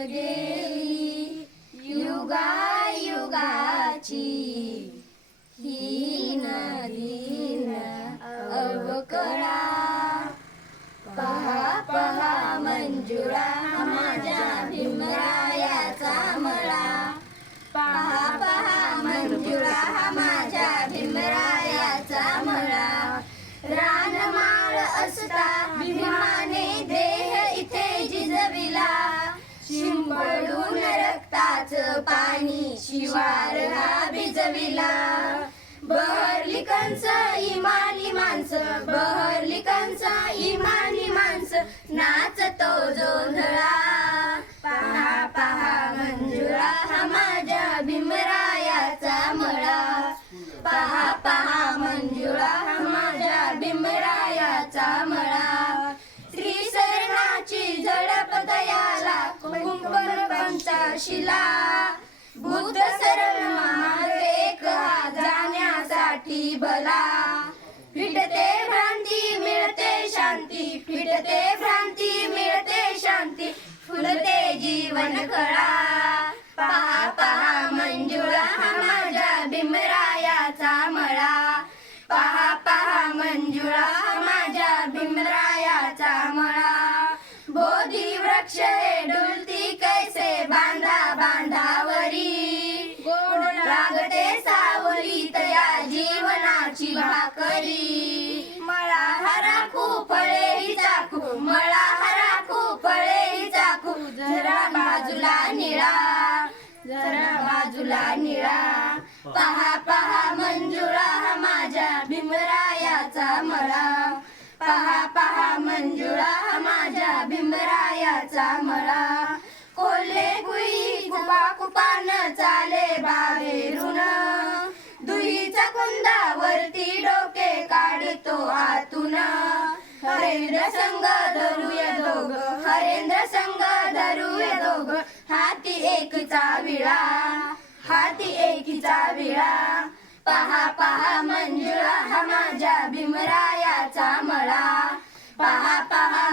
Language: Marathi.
गेली युगायुगाची ही नदी अवकळा. पहा पहा मंजुळा माझ्या भीमरायाचा मळा. पहा पहा मंजुळा माझ्या भीमरायाचा मळा. रानमाळ असता भीमाने देह इथे जिजविला. शिंपडून रक्ताचं पाणी शिवार हा भिजविला. बहरली कंस इमानी माणसं, बहरली कंस इमानी माणसं, नाचतो जोंधळा. पहा पहा मंजुळा हा माझ्या भीमरायाचा मळा. पहा पहा मंजुळा हा माझ्या भीमरायाचा मळा. श्रीशरणाची झडप दयाला कुंभर पंचशिला. बुद्ध सरळ मार्ग एक हा जाण्यासाठी भला. फिटते भ्रांती मिळते शांती, फिटते भ्रांती मिळते शांती, फुलते जीवन कळा. पहा पहा मंजुळा हा माझ्या भीमरायाचा मळा. पहा पहा मंजुळा हा माझ्या भीमरायाचा मळा. बोधी वृक्ष हे डुलती कैसे बांधा बांधावरी. गोड लागते सावली तया जीवनाची भाकरी. मळा हरा फळे ही चाकू, मळा हरा फळे ही चाकू, जरा बाजूला निळा, जरा बाजूला निळा. पहा पहा मंजुळा हा माझ्या भीमरायाचा मळा. पहा पहा मंजुळा हा माझ्या भीमरायाचा मळा. कोल्हे कुई कुपा कुपान चाले बाहेरून. दुईचा कुंदावरती डोके काढतो आतून. हरेंद्र संग धरूया दोघ, हरेंद्र संग धरूया दोघ, हाती एकीचा विळा, हाती एकीचा विळा. पहा पहा मंजुळा हा माझ्या भीमरायाचा मळा. पहा पहा